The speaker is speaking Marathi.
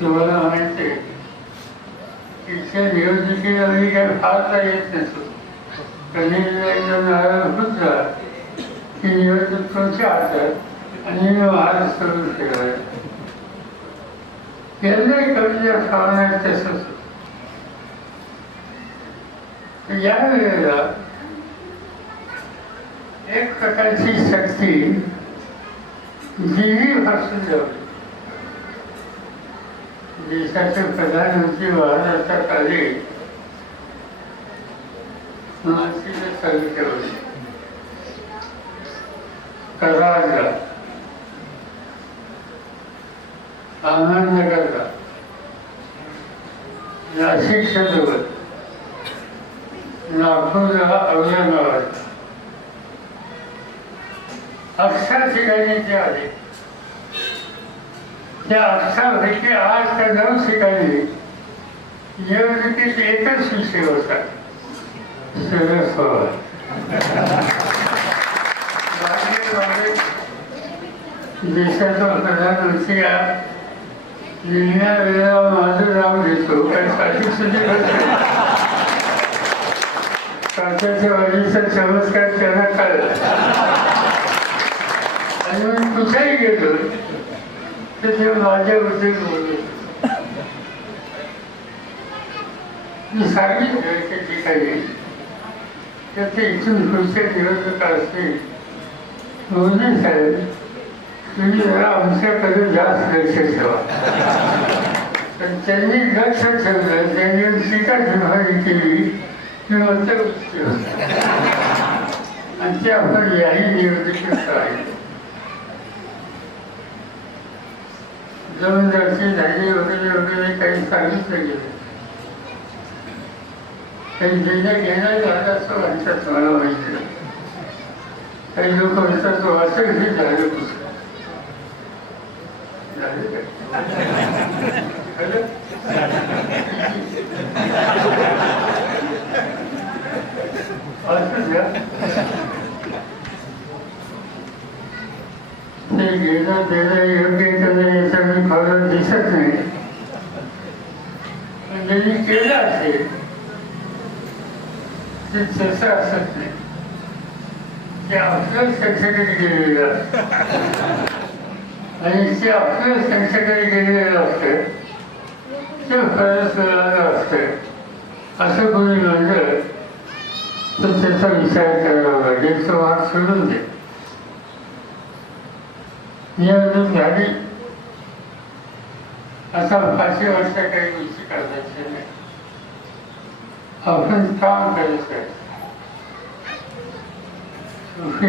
तुम्हाला माहिती आहे इथच्या निवडणुकीला मी काय फारसा येत नसतो. कधी एकदा होत जा की निवडणूक तुमच्या हातात आणि मी महाराष्ट्र फिरवाय केंद्रीय कविता प्रमाणे तसंच या वेळेला एक प्रकारची शक्ती दिल्लीपासून जाऊ देशाचे प्रधानमंत्री महाराष्ट्रात आले मानसीने सांगितले होते कराडला अहमदनगरला जवळ नागपूरला औरंगाबाद अक्षर ठिकाणी ते आले त्या अक्षरापैकी आज त्या नऊ ठिकाणी निवडणुकीत एकच विषय होता शरद पवार देशाचा प्रधानमंत्री हा लिहिण्या वेळेला माझं नाव घेतो. कारण साठी सुधी काचाच्या वाढीचा चमत्कार त्यांना कळला. आणि मी कुठेही गेलो तर ते माझ्याबद्दल बोलत मी सांगितलं त्या ठिकाणी तर ते इथून पुढच्या निवडणुका असतील? मोदी साहेब तुम्ही जरा आमच्याकडे जास्त लक्ष ठेवा. पण त्यांनी लक्ष ठेवलं त्यांनी टीका ठेवायची केली की मत आणि ते आपण याही निवडणुकीत जमीनदारची झाली वगैरे वगैरे काही सांगितलं गेलं काही देणं घेणं झालं असं म्हणतात मला माहिती नाही. काही लोक म्हणतात तो असं हे झालं कुठं झालं का? झालं? असं द्या ते घेणं देणं योग्य मला दिसत नाही. पण ज्यांनी केलं असेल ते तसं असत नाही. ते आपलं त्यांच्याकडे गेलेलं असतं. आणि ते आपलं त्यांच्याकडे गेलेलं असतं ते खरंच मिळालं असतं. असं कोणी म्हणलं तर त्याचा विचार करावा लागेल तो वाद सोडून दे. झाली असा फाशी वर्ष काही गोष्टी करायच्या नाही. आपण काम करायचं सुखी